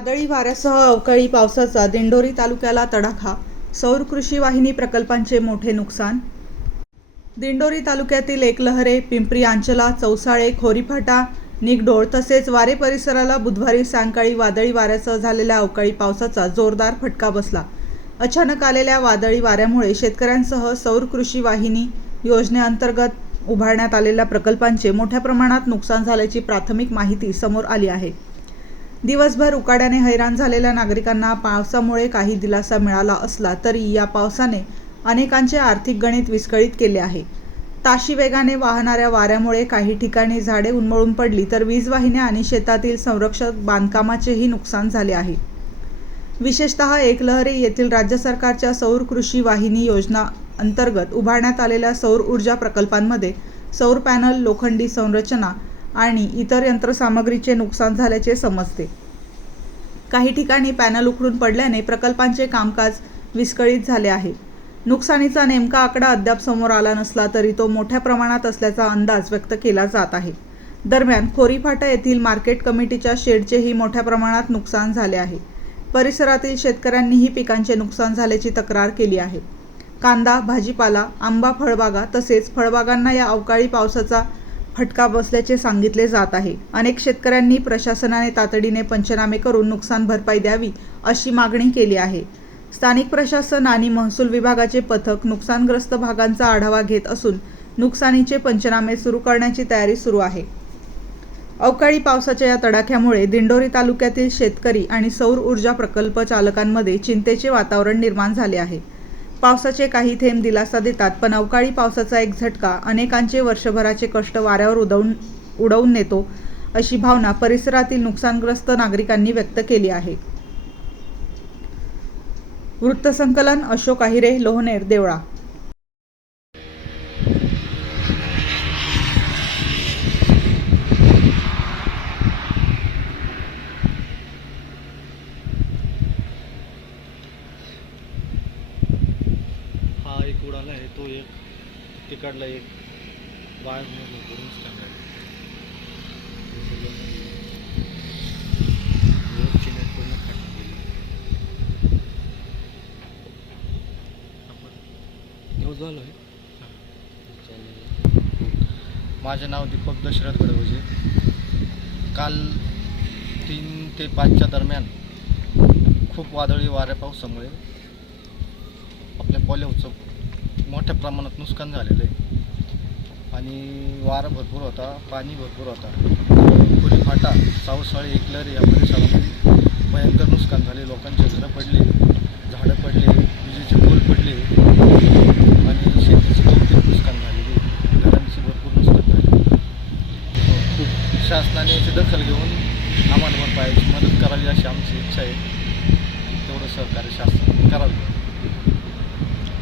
वादळी वाऱ्यासह अवकाळी पावसाचा दिंडोरी तालुक्याला तडाखा. सौर कृषी वाहिनी प्रकल्पांचे मोठे नुकसान. दिंडोरी तालुक्यातील एकलहरे, पिंपरी आंचला, चौसाळे, खोरीफाटा, निगडोळ तसेच वारे परिसराला बुधवारी सायंकाळी वादळी वाऱ्यासह झालेल्या अवकाळी पावसाचा जोरदार फटका बसला. अचानक आलेल्या वादळी वाऱ्यामुळे शेतकऱ्यांसह सौर कृषी वाहिनी योजनेअंतर्गत उभारण्यात आलेल्या प्रकल्पांचे मोठ्या प्रमाणात नुकसान झाल्याची प्राथमिक माहिती समोर आली आहे. दिवसभर उकाड्याने हैराण झालेल्या नागरिकांना पावसामुळे काही दिलासा मिळाला असला तरी या पावसाने अनेकांचे आर्थिक गणित विस्कळीत केले आहे. ताशी वेगाने वाहणाऱ्या वाऱ्यामुळे काही ठिकाणी झाडे उन्मळून पडली तर वीज वाहिन्या आणि शेतातील संरक्षक बांधकामाचेही नुकसान झाले आहे. विशेषतः एकलहरे येथील राज्य सरकारच्या सौर कृषी वाहिनी योजना अंतर्गत उभारण्यात आलेल्या सौर ऊर्जा प्रकल्पांमध्ये सौर पॅनल, लोखंडी संरचना आणि इतर यंत्रसामग्रीचे नुकसान झाल्याचे समजते. काही ठिकाणी पॅनल उखडून पडल्याने प्रकल्पांचे कामकाज विस्कळीत झाले आहे. नुकसानीचा नेमका आकडा अद्याप समोर आला नसला तरी तो मोठ्या प्रमाणात असल्याचा अंदाज व्यक्त केला जात आहे. दरम्यान खोरीफाटा येथील मार्केट कमिटीच्या शेडचेही मोठ्या प्रमाणात नुकसान झाले आहे. परिसरातील शेतकऱ्यांनीही पिकांचे नुकसान झाल्याची तक्रार केली आहे. कांदा, भाजीपाला, आंबा फळबागा तसेच फळबागांना या अवकाळी पावसाचा फटका बसल्याचे सांगितले जात आहे. अनेक शेतकऱ्यांनी प्रशासनाने तातडीने पंचनामे करून नुकसान भरपाई द्यावी अशी मागणी केली आहे. स्थानिक प्रशासन आणि महसूल विभागाचे पथक नुकसानग्रस्त भागांचा आढावा घेत असून नुकसानीचे पंचनामे सुरू करण्याची तयारी सुरू आहे. अवकाळी पावसाच्या या तडाख्यामुळे दिंडोरी तालुक्यातील शेतकरी आणि सौर ऊर्जा प्रकल्प चालकांमध्ये चिंतेचे वातावरण निर्माण झाले आहे. पावसाचे काही थेंब दिलासा देतात, पण अवकाळी पावसाचा एक झटका अनेकांचे वर्षभराचे कष्ट वाऱ्यावर उडवून नेतो अशी भावना परिसरातील नुकसानग्रस्त नागरिकांनी व्यक्त केली आहे. वृत्तसंकलन अशोक आहिरे, लोहनेर, देवळा. हा एक उडाला आहे, तो एक तिकडला एक बाहेर झालं आहे. माझे नाव दीपक दशरथ गडवजे. काल 3 ते 5च्या दरम्यान खूप वादळी वाऱ्या पावसामुळे आपल्या पॉलिओचं मोठ्या प्रमाणात नुकसान झालेलं आहे आणि वारा भरपूर होता, पाणी भरपूर होता. खोरीफाटा, चौसाळे, एकलहरे या परिसरामध्ये भयंकर नुकसान झाले. लोकांचे घरं पडले, झाडं पडले, विजेचे पोल पडले आणि शेतीची बहुतेक नुकसान झालेली, घरांची भरपूर नुकसान झाले. शासनाने याची दखल घेऊन आम्हाला भरपाईची मदत करावी अशी आमची इच्छा आहे. तेवढं सहकार्य शासन करावे.